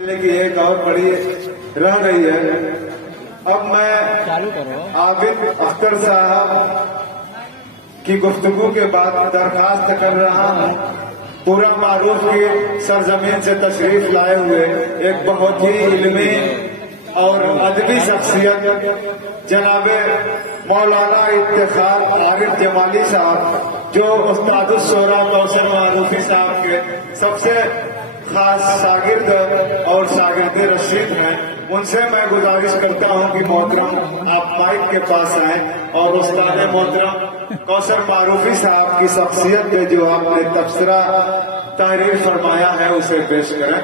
की एक और बड़ी रह गई है। अब मैं आबिद अख्तर साहब की गुफ्तगू के बाद दरखास्त कर रहा हूँ। पूरा मारूफ की सरजमीन से तशरीफ लाए हुए एक बहुत ही इल्मी और अदबी शख्सियत जनाबे मौलाना इफ्तिखार आरिफ जमाली साहब, जो उस्ताद शोरा कौसर मारूफी साहब के सबसे खास शागिर्द और शागिर्द रशीद हैं, उनसे मैं गुजारिश करता हूं कि मोहतरम आप माइक के पास आए और उस्ताद मोहतरम कौसर मारूफी साहब की शख्सियत पे जो आपने तबसरा तहरीर फरमाया है उसे पेश करें।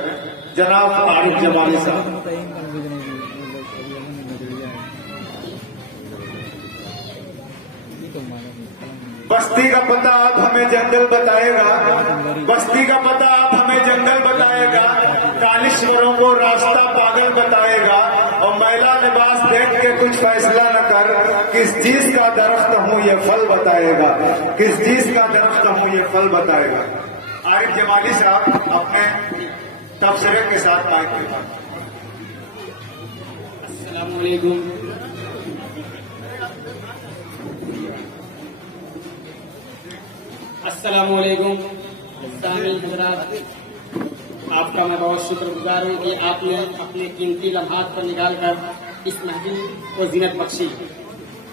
जनाब आरिफ जमाली साहब। बस्ती का पता आप हमें जंगल बताएगा, बस्ती का पता आप हमें जंगल बताएगा, कालीश्वरों को रास्ता पागल बताएगा, और मैला लिबास देख के कुछ फैसला न कर, किस चीज का दरख्त हूँ ये फल बताएगा, किस चीज का दरख्त हूँ ये फल बताएगा। आरिफ जमाली साहब अपने तबसरे के साथ माइक के पास। अस्सलाम वालेकुम। अस्सलामुअलैकुम सामिल हज़रात, आपका मैं बहुत शुक्रगुजार हूँ कि आपने अपने कीमती लम्हात पर निकाल कर इस महफिल को ज़ीनत बख्शी।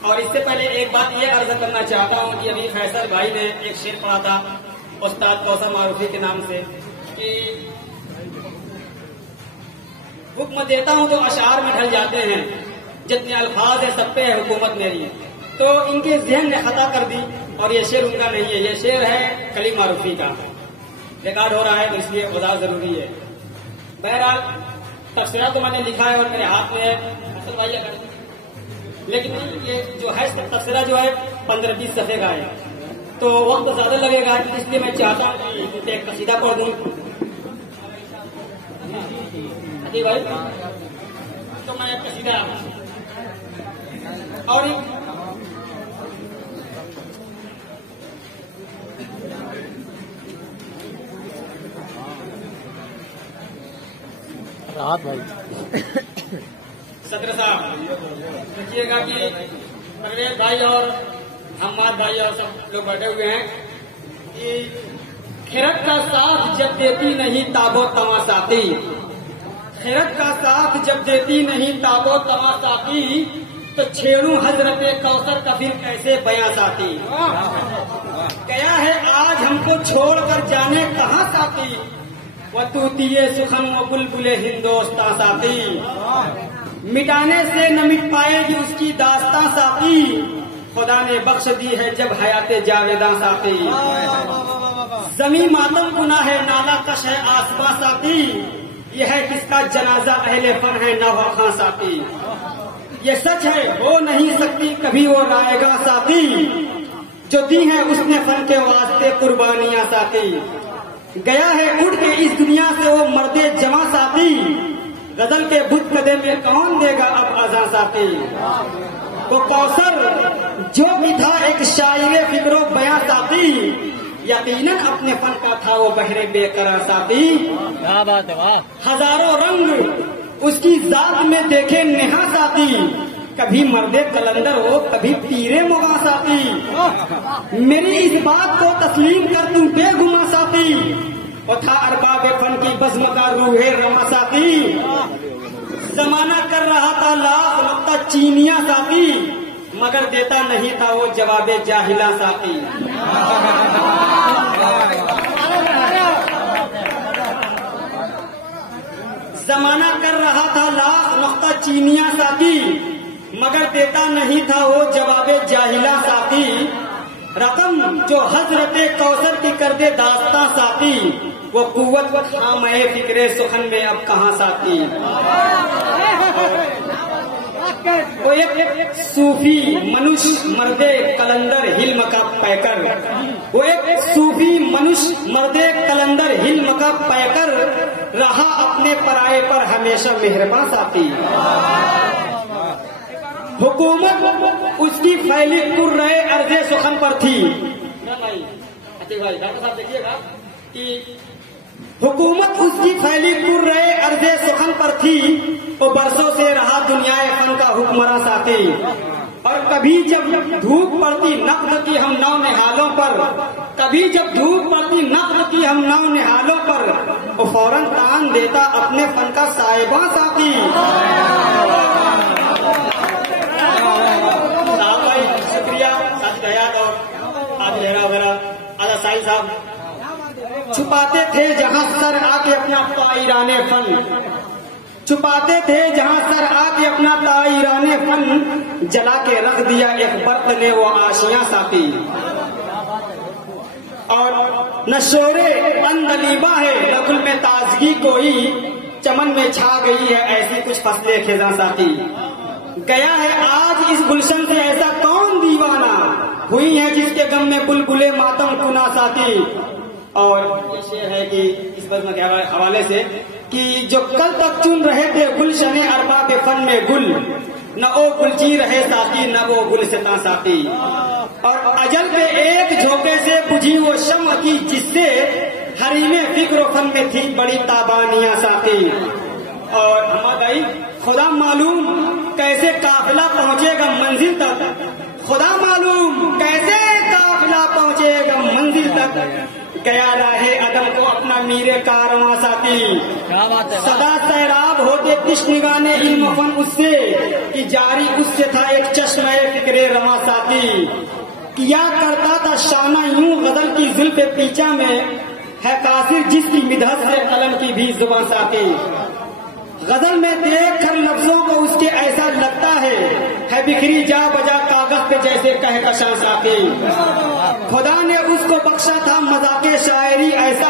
और इससे पहले एक बात ये अर्ज करना चाहता हूँ कि अभी फैसल भाई ने एक शेर पढ़ा था उस्ताद कौसर मारूफी के नाम से कि हुक्म देता हूँ तो अशार में ढल जाते हैं, जितने अल्फाज है सब पे है हुकूमत मेरी। तो इनके ज़हन ने खता कर दी और ये शेर उनका नहीं है, ये शेर है कलीम मारूफी का। रिकॉर्ड हो रहा है तो इसलिए वज़ाहत जरूरी है। बहरहाल तफसीरा तो मैंने लिखा है और मेरे हाथ में है असल भाई, लेकिन ये जो है तफसीरा जो है 15-20 सफ़े का है तो वक्त ज्यादा लगेगा, इसलिए मैं चाहता हूँ कि एक कसीदा पढ़ दूँ। जी भाई, तो मैं एक कसीदा और राहत भाई सदर साहब देखिएगा कि परवेज भाई और हम्माद भाई और सब लोग बैठे हुए हैं कि खैरत का साथ जब देती नहीं ताबो तमाशाती, खैरत का साथ जब देती नहीं ताबो तमाशाती, तो छेड़ू हजरत कौसर का फिर कैसे बयां साथी। गया है आज हमको छोड़कर जाने कहाँ साथी, वो तूतिये सुखन वो बुलबुले हिंदोस्तां साथी, मिटाने से न मिट पाएगी उसकी दास्तां साथी, खुदा ने बख्श दी है जब हयाते जावेदां साथी, जमी मातम गुनाह है नाला कश है आसमां साथी, यह है किसका जनाजा अहले फन है नवा खां साथी, ये सच है हो नहीं सकती कभी वो रायगा साथी, जो दी है उसने फन के वास्ते कुर्बानियां साथी, गया है उड़ के इस दुनिया से वो मर्दे जमा साथी, गजल के बुत कदे में कौन देगा अब अज़ां साथी, वो कौसर जो भी था एक शायरे फिक्रो बयां साथी, यकीनन अपने फन का था वो बहरे बेकरार साथी, क्या बात है, वाह। हजारों रंग उसकी जात में देखे नेहा साथी, कभी मर्दे कलंदर हो कभी पीरे मुगा साथी, मेरी इस बात को तस्लीम कर तू बेगुमा साथी, और था अरबाब फन की बज़्म का रूहे रमा साथी, जमाना कर रहा था लाख नुक्ता चीनिया साथी, मगर देता नहीं था वो जवाबे जाहिला साथी, जमाना कर रहा था लाख नुक्ता चीनिया साथी, मगर देता नहीं था वो जवाबे जाहिला साथी, रकम जो हजरते कौसर की कर दे दास्तां साथी, वो कुव्वत खामे फिक्रे सुखन में अब कहाँ साथी, वो एक सूफी मनुष्य मर्दे कलंदर हिल्म का पैकर, वो एक सूफी मनुष्य मर्दे कलंदर हिल्म का पैकर, रहा अपने पराये पर हमेशा मेहरबान साथी, हुकूमत उसकी फैली कुर्रे अर्ज़े सुखन पर थी। भाई डॉक्टर साहब देखिएगा कि हुकूमत उसकी फैली पुर रहे अर्जे सुखन पर थी, वो बरसों से रहा दुनियाए फन का हुक्मरां साथी। और कभी जब धूप पड़ती नक्ल की हम नौ निहालों पर, कभी जब धूप पड़ती नक्ल की हम नौ निहालों पर, वो फौरन तान देता अपने फन का साहिबा साथी। शुक्रिया साथ हयात और आज लहरा वगैरह आजा साहिल साहब। छुपाते थे जहां सर आके अपना ताइराने फन, छुपाते थे जहां सर आके अपना ताइराने फन, जला के रख दिया एक बर्त ने वो आशियां साथी। और न शोरे अंदलीबा है न गुल में ताजगी कोई, चमन में छा गई है ऐसी कुछ फसलें खिजा साथी। गया है आज इस गुलशन से ऐसा कौन दीवाना, हुई है जिसके गम में बुलबुले मातम कुना साथी। और ये है कि इस बज़्म के हवाले से कि जो कल तक चुन रहे थे गुलशने अरबाब फन में गुल, न वो गुलची रहे साथी न वो गुलशता साथी। और अजल के एक झोंके से बुझी वो शम्अ की जिससे हरीमे फिक्र फन में थी बड़ी ताबानियां साथी। और हमारी खुदा मालूम कैसे काफिला पहुंचेगा मंजिल तक, खुदा मालूम कैसे काफिला पहुंचेगा मंजिल तक, गया राहे अदम को अपना मीरे कारवां साथी। सदा सैराब होते तिश्निगाने इल्म फन उससे, कि जारी उससे था एक चश्मे फिक्रे रवा साथी। किया करता था शाना यूं गजल की जुल्फे पीछा में, है कासिर जिसकी मिदहत से कलम की भी जुबान साथी। गजल में देख कर लफ्जों को उसके ऐसा लगता है बिखरी जा बजा कागज पे जैसे कहकशां साथी। खुदा ने उसको बख्शा था मजाके शायरी ऐसा,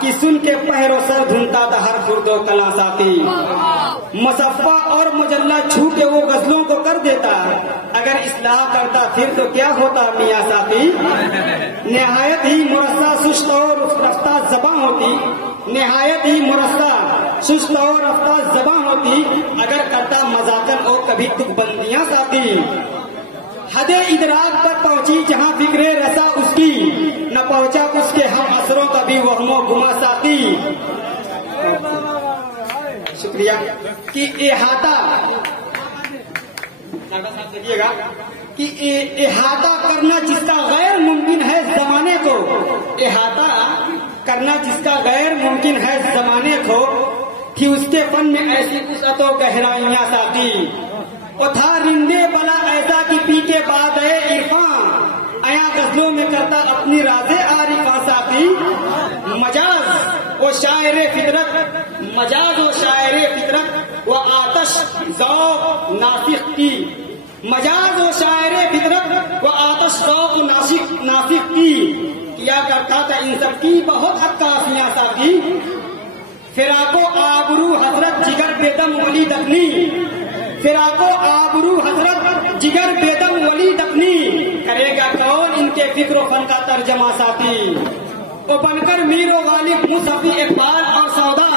कि सुन के पहरो सर धुनता था हर खुर्दो कला साथी। मुसफ़्फ़ा और मुजल्ला छू के वो गजलों को कर देता, अगर इस्लाह करता फिर तो क्या होता मियाँ साथी। निहायत ही मुरस्सा सुस्त और रफ्ता ज़बां होती, निहायत ही मुरस्सा सुस्त और रफ्ता ज़बां होती, अगर करता मजाकन और कभी तुकबंदियां साथी। हदे इदराक पर पहुंची जहां फिक्रे रसा उसकी, न पहुंचा उसके हम असरों का भी वहमो गुमा साथी। शुक्रिया कि इहाता देखिएगा कि इहाता करना जिसका गैर मुमकिन है जमाने को, इहाता करना जिसका गैर मुमकिन है जमाने को, थी उसके फन में ऐसी वसअत और गहराइयां साथी। वो था रिंदे बला ऐसा कि पी के बाद है इरफान, आया गजलों में करता अपनी राज़े आरिफा साथी। मजाज वो शायरे फितरत, मजाज वो शायरे फितरत, वो आतश ज़ौक़ नासिक की, मजाज वो शायरे फितरत, वो आतश ज़ौक़ नासिक की। किया करता था इन सब की बहुत अक्कासियां साथी। फिराको आबरू हजरत जिगर बेदम वली दफनी, फिराको आबरू हजरत जिगर बेदम वली दफनी, करेगा कौन इनके फिक्र फन का तर्जमा साथी। वो बनकर मीरो गालिब मुसफ़ी इकबाल और सौदा,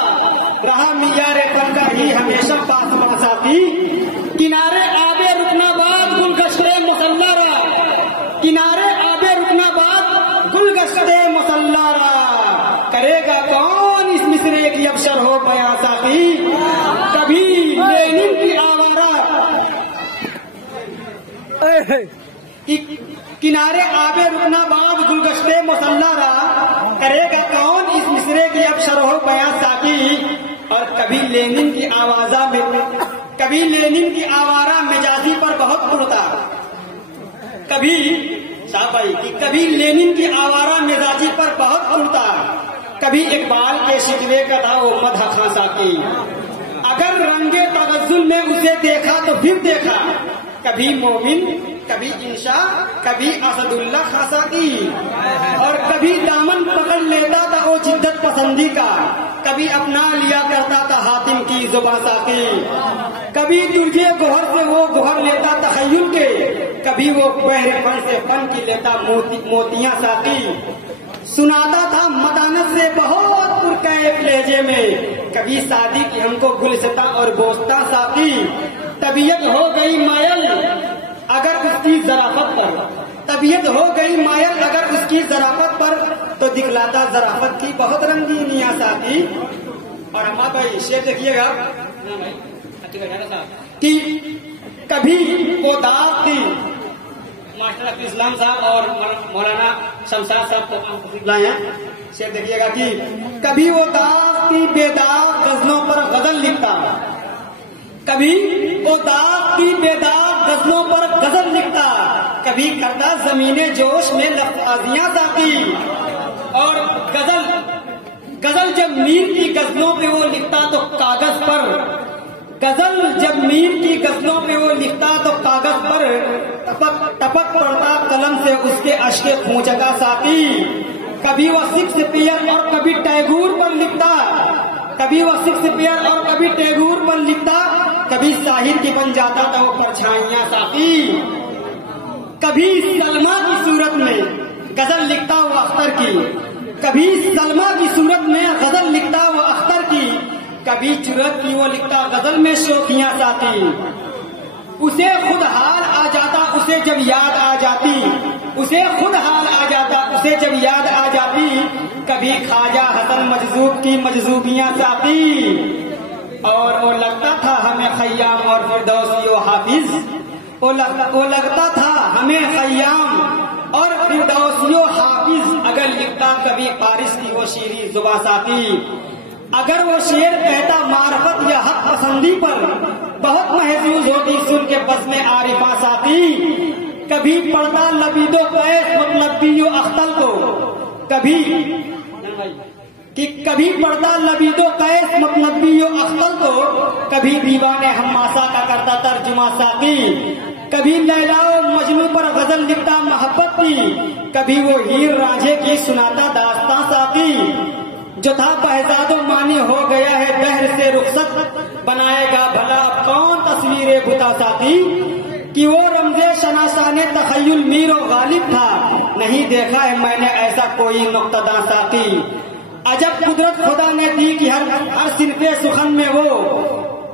रहा मियारे फन का ही हमेशा पासमा साथी। किनारे आबे रुकनाबाद गुलगश्ते मुसल्लारा, किनारे आबे रुकनाबाद गुलगश्ते मुसल्लारा, करेगा कौन इस मिसरे की अबशर हो बयां साथी। कभी लेनिन की आवारा, किनारे आबे रुकनाबाद गुलगश्ते मुसल्लारा, करेगा कौन इस मिसरे की अबशर हो बयां साथी। और कभी लेनिन की आवाजा में, कभी लेनिन की आवारा मिजाजी पर बहुत उड़ता, कभी शाहबाई की कभी लेनिन की आवारा मिजाजी पर बहुत उड़ता, कभी इकबाल के शिकवे का था वो मदह खां साथी। अगर रंगे तगज़्ज़ुल में उसे देखा तो फिर देखा, कभी मोमिन कभी इंशा कभी असदुल्ला खां साथी। और कभी दामन पकड़ लेता था वो जिद्दत पसंदी का, कभी अपना लिया करता था हातिम की जुबां साथी। कभी तुझे गोहर से वो गोहर लेता तखय्युल के, कभी वो बहरे फन से फन की लेता मोतियां साथी। सुनाता था मतानत से बहुत पुरकैफ लहजे में, कभी शादी की हमको गुलशता और बोस्ता साथी। तबीयत हो गई मायल अगर उसकी जराफत पर, तबीयत हो गई मायल अगर उसकी जराफत पर, तो दिखलाता जराफत की बहुत रंगीनियां साथी। और हमारा भाई शेर देखिएगा कि कभी वो दाग थी, मास्टर अब्दुल इस्लाम साहब और मौलाना शमशाद साहब को बुलाए हैं। शेर देखिएगा कि कभी वो दाग की बेदाग गजलों पर गजल लिखता, कभी वो दाग की बेदाग गजलों पर गजल लिखता, कभी करता जमीने जोश में लफ्ज़ियां साथी। और गजल जब मीर की गजलों पे वो लिखता तो कागज पर, गजल जब मीर की गजलों पे वो लिखता तो कागज पर टपक पड़ता कलम से उसके अश्के खूंचका साथी। कभी वो शेक्सपियर और कभी टैगोर पर लिखता, कभी वो शेक्सपियर और कभी टैगोर पर लिखता, कभी साहित्य बन जाता था वो परछाइयां साथी। कभी सलमा की सूरत में गजल लिखता वो अख्तर की, कभी सलमा की सूरत में गजल लिखता वो अख्तर की, कभी जुरत की वो लिखता गजल में शोखियां साथी। उसे खुद हाल आ जाता उसे जब याद आ जाती, उसे खुद हाल आ जाता उसे जब याद आ जाती, कभी ख्वाजा हसन मजजूब की मजजूबियां साथी। और वो लगता था हमें खय्याम और फिरदौसी हाफिज, वो लगता था हमें खय्याम और फिरदौसी हाफिज अगर लिखता कभी पारिस की वो शीरी जुबा साथी। अगर वो शेर कहता मार्फत या हक पसंदी पर बहुत महसूस होती सुन के बस में आरिफा साथी। कभी पढ़ता लबीदो कैस मतलबियो अख्तल को, कभी पढ़ता लबीदो कैस मतलबियो अख्तल को, कभी दीवाने हम्मासा का करता तर्जुमा साथी। कभी लैला मजनू पर गजल लिखता मोहब्बत की, कभी वो हीर रांझे की सुनाता दास्तां साथी। जो था बहजादो मानी हो गया है दहर से रुखसत, बनाएगा भला अब कौन तस्वीरें बुता साथी। कि वो रमजे शनासाने तखय्युल मीर और गालिब था, नहीं देखा है मैंने ऐसा कोई नुक्तदा साथी। अजब कुदरत खुदा ने दी कि हर सिनफे सुखन में वो,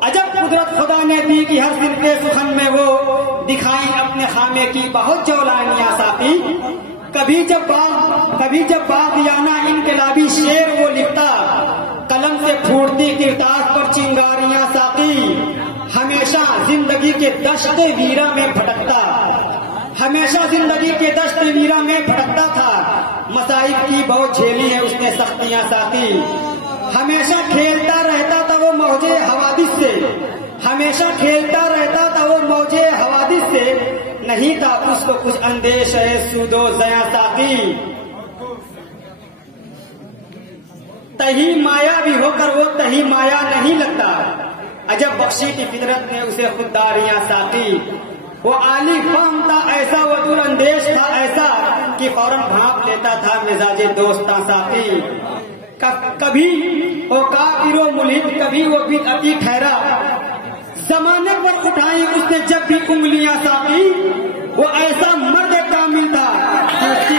अजब कुदरत खुदा ने दी कि हर सिनफे सुखन में वो दिखाई अपने खामे की बहुत जौलानियां साथी। कभी जब बागियाना इनकलाबी शेर वो लिखता, कलम से फूटती किरदार पर चिंगारियां साथी। हमेशा जिंदगी के दश्ते वीरा में भटकता, हमेशा जिंदगी के दश्ते वीरा में भटकता था, मसाइब की बहुत झेली है उसने सख्तियां साथी। हमेशा खेलता रहता था वो मौजे हवादिस से, हमेशा खेलता रहता था वो मौजे हवादिस से, नहीं था उसको कुछ अंदेश है सूदो जया साथी। तही माया भी होकर वो तही माया नहीं लगता, अजब बख्शी की फितरत ने उसे खुददारियां साथी। वो आली फहम था ऐसा, वो दूर अंदेश था ऐसा कि फौरन भांप लेता था मिजाजे दोस्ता साथी। कभी वो काफिरो मुल्हिद, कभी वो बिदअती ठहरा, जमाने पर उठाई उसने जब भी उंगलियां साथी। वो ऐसा मर्द कामिल था कि उसकी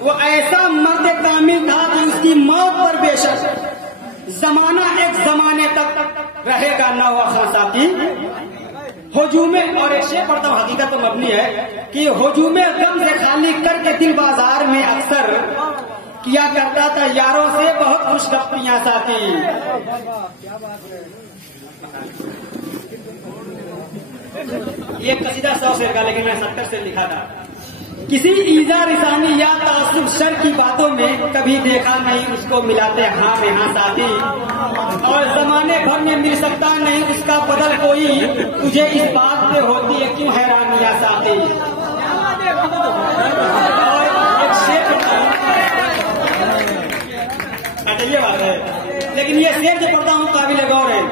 वो ऐसा मर्द कामिल था कि उसकी मौत पर बेशक जमाना एक जमाने तक रहेगा न हुआ साथी। हुजूमे, और एक शेर पढ़ता हूँ हकीकत तो मबनी है कि हुजूमे गम से खाली करके दिल बाजार में अक्सर किया करता था यारों से बहुत खुशगप्पियां साथी। ये कसीदा 100 शेर का, लेकिन मैं 70 से लिखा था। किसी ईजा रिसानी या तासुब शर की बातों में कभी देखा नहीं उसको मिलाते हाँ में हाँ साथी। और जमाने भर में मिल सकता नहीं उसका बदल कोई, तुझे इस बात पे होती है क्यों हैरानियां साथी। एक शेर ये बात है, लेकिन ये शेर जो पढ़ता हूँ काबिल गौर है।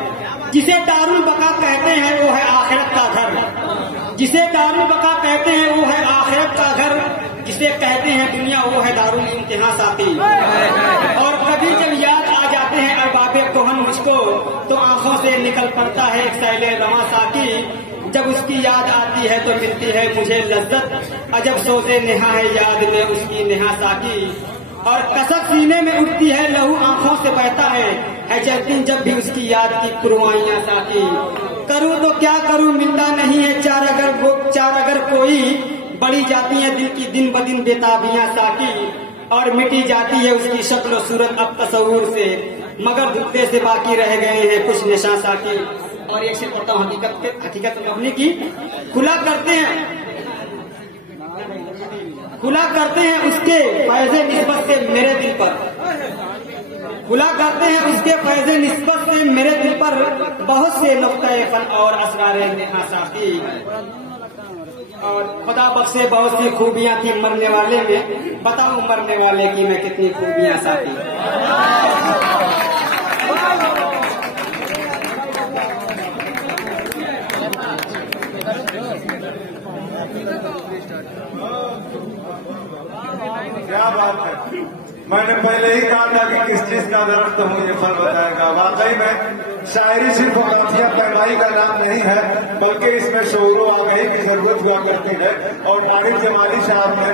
जिसे दारुल बका कहते हैं वो है आखिरत का घर, जिसे दारुल बका कहते हैं वो है आखिरत का घर, जिसे कहते हैं दुनिया वो है दारुल इम्तिहान साथी। और कभी जब याद आ जाते हैं अरबाबे कोहन मुझको, तो आंखों से निकल पड़ता है एक सैले रवां साकी। जब उसकी याद आती है तो मिलती है मुझे लज्जत, अजब सोचे नेहा है याद में उसकी नेहा साकी। और कसक सीने में उठती है लहू आंखों से बहता है चलती जब भी उसकी याद की कुर्बानियां साथी। करूँ तो क्या करूँ, मिलता नहीं है चार अगर कोई, बढ़ी जाती है दिल की दिन ब दिन बेताबियां साकी, और मिटी जाती है उसकी शक्ल सूरत अब तस्वूर से, मगर धुकते से बाकी रह गए हैं कुछ निशा साकी। और एक शेर पढ़ता हूँ हकीकत मबनी की। खुला करते हैं उसके फैज़े निस्बत से मेरे दिल पर, खुला करते हैं उसके फैज़े निस्बत से मेरे दिल पर, बहुत से नुक्ता-ए फन और असरारे नेहा साथी। और खुदा बख्शे बहुत सी खूबियां थी मरने वाले में, बताऊं मरने वाले की मैं कितनी खूबियां साथी। क्या बात है, मैंने पहले ही कहा था कि किस चीज का दरख्त मुझे फल बताएगा। वाकई में शायरी सिर्फ काफिया पैमाई का नाम नहीं है, बल्कि इसमें शोरों आगाही की जरूरत हुआ करती है। और आरिफ जमाली साहब ने